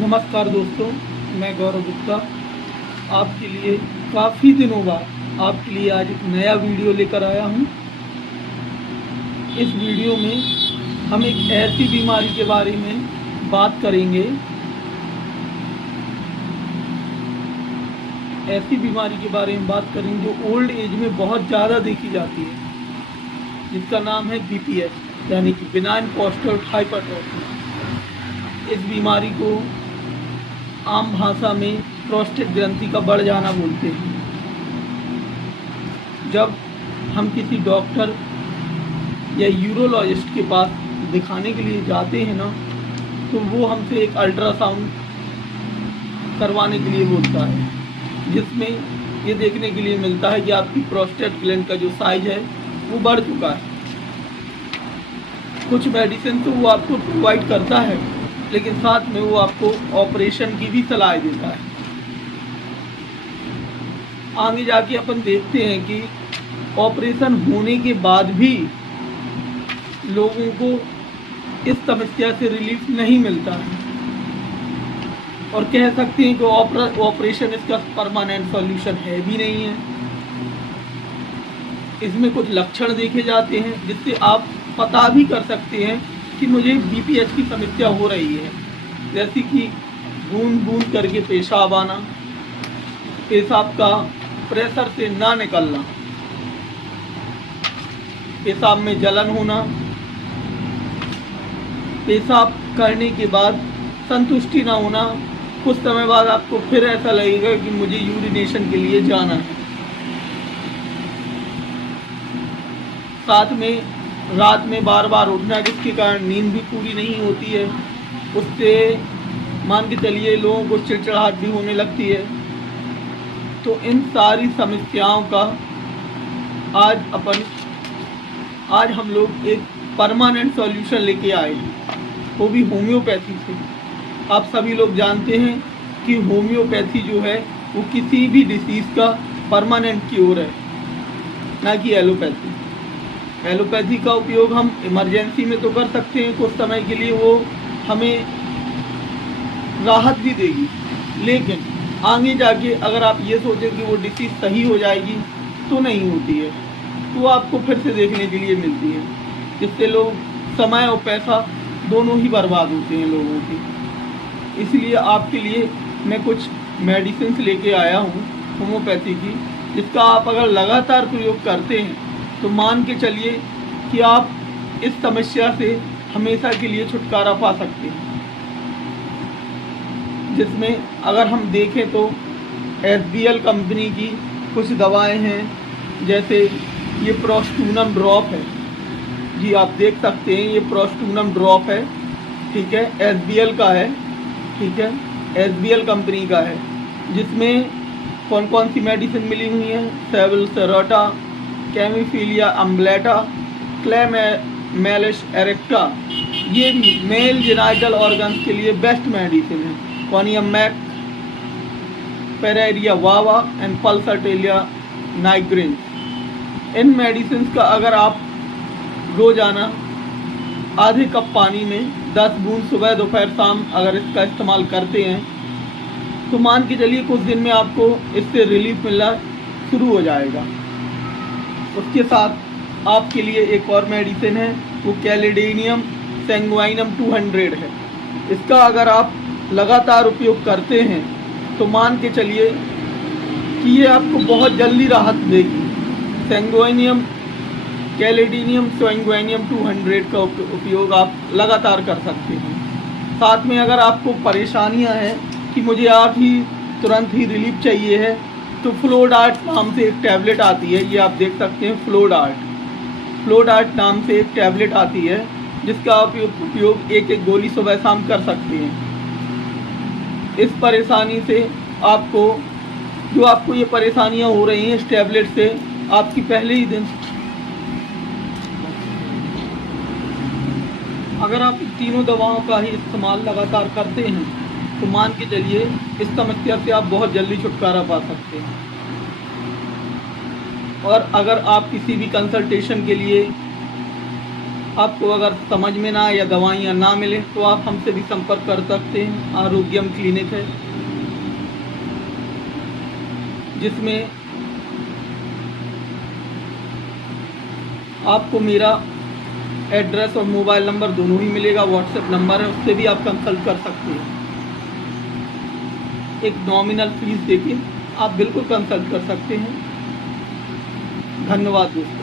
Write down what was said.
नमस्कार दोस्तों, मैं गौरव गुप्ता आपके लिए काफ़ी दिनों बाद आपके लिए आज एक नया वीडियो लेकर आया हूं। इस वीडियो में हम एक ऐसी बीमारी के बारे में बात करेंगे, जो ओल्ड एज में बहुत ज़्यादा देखी जाती है, जिसका नाम है BPH यानी कि बिनाइन पोस्टर्ड हाइपरट्रोफी। इस बीमारी को आम भाषा में प्रोस्टेट ग्रंथि का बढ़ जाना बोलते हैं। जब हम किसी डॉक्टर या यूरोलॉजिस्ट के पास दिखाने के लिए जाते हैं ना, तो वो हमसे एक अल्ट्रासाउंड करवाने के लिए बोलता है, जिसमें ये देखने के लिए मिलता है कि आपकी प्रोस्टेट ग्लैंड का जो साइज है वो बढ़ चुका है। कुछ मेडिसिन तो वो आपको प्रोवाइड करता है, लेकिन साथ में वो आपको ऑपरेशन की भी सलाह देता है। आगे जाके अपन देखते हैं कि ऑपरेशन होने के बाद भी लोगों को इस समस्या से रिलीफ नहीं मिलता है, और कह सकते हैं कि ऑपरेशन इसका परमानेंट सॉल्यूशन है भी नहीं है। इसमें कुछ लक्षण देखे जाते हैं जिससे आप पता भी कर सकते हैं कि मुझे BPH की समस्या हो रही है, जैसे कि बूंद बूंद करके पेशाब आना, पेशाब का प्रेशर से ना निकलना, पेशाब में जलन होना, पेशाब करने के बाद संतुष्टि ना होना, कुछ समय बाद आपको फिर ऐसा लगेगा कि मुझे यूरिनेशन के लिए जाना है। साथ में रात में बार बार उठना, जिसके कारण नींद भी पूरी नहीं होती है। उससे मान के चलिए लोगों को चिड़चिड़ाहट भी होने लगती है। तो इन सारी समस्याओं का आज हम लोग एक परमानेंट सॉल्यूशन लेके आए हैं, वो भी होम्योपैथी से। आप सभी लोग जानते हैं कि होम्योपैथी जो है वो किसी भी डिसीज़ का परमानेंट क्योर है, ना कि एलोपैथी। एलोपैथी का उपयोग हम इमरजेंसी में तो कर सकते हैं, कुछ समय के लिए वो हमें राहत भी देगी, लेकिन आगे जाके अगर आप ये सोचें कि वो डिसीज़ सही हो जाएगी तो नहीं होती है, तो आपको फिर से देखने के लिए मिलती है, जिससे लोग समय और पैसा दोनों ही बर्बाद होते हैं लोगों की। इसलिए आपके लिए मैं कुछ मेडिसिन लेके आया हूँ होम्योपैथी की, जिसका आप अगर लगातार प्रयोग करते हैं तो मान के चलिए कि आप इस समस्या से हमेशा के लिए छुटकारा पा सकते हैं। जिसमें अगर हम देखें तो SBL कंपनी की कुछ दवाएं हैं, जैसे ये प्रोस्टूनम ड्रॉप है। जी आप देख सकते हैं, ये प्रोस्टूनम ड्रॉप है, ठीक है, SBL का है, ठीक है, SBL कंपनी का है। जिसमें कौन कौन सी मेडिसिन मिली हुई है? सेवलसेरोटा, कैमीफिलिया अम्बलेटा, क्लेमेलिस एरेक्टा, ये मेल जेनाइटल ऑर्गन्स के लिए बेस्ट मेडिसिन है। कॉनियम Mac, पेरेरिया Wawa and पल्सरटेलिया नाइग्रिन्स। In medicine का अगर आप रोजाना आधे कप पानी में 10 बूंद सुबह दोपहर शाम अगर इसका इस्तेमाल करते हैं, तो मान के चलिए कुछ दिन में आपको इससे रिलीफ मिलना शुरू हो जाएगा। उसके साथ आपके लिए एक और मेडिसिन है, वो कैलेडोनियम सैंगुइनम 200 है। इसका अगर आप लगातार उपयोग करते हैं तो मान के चलिए कि ये आपको बहुत जल्दी राहत देगी। कैलेडोनियम सैंगुइनम 200 का उपयोग आप लगातार कर सकते हैं। साथ में अगर आपको परेशानियां हैं कि मुझे तुरंत ही रिलीफ चाहिए है, तो फ्लोडार्ट नाम से एक टैबलेट आती है, ये आप देख सकते हैं, फ्लोडार्ट नाम से एक टैबलेट आती है, जिसका उपयोग एक गोली सुबह शाम कर सकते हैं। इस परेशानी से आपको ये परेशानियां हो रही हैं, इस टैबलेट से आपकी पहले ही दिन, अगर आप इन तीनों दवाओं का ही इस्तेमाल लगातार करते हैं तो मान के चलिए इस समस्या से आप बहुत जल्दी छुटकारा पा सकते हैं। और अगर आप किसी भी कंसल्टेशन के लिए आपको अगर समझ में ना आए या दवाइयाँ ना मिले तो आप हमसे भी संपर्क कर सकते हैं। आरोग्यम क्लिनिक है, जिसमें आपको मेरा एड्रेस और मोबाइल नंबर दोनों ही मिलेगा। व्हाट्सएप नंबर है, उससे भी आप कंसल्ट कर सकते हैं। एक नॉमिनल फीस देके आप बिल्कुल कंसल्ट कर सकते हैं। धन्यवाद दोस्तों।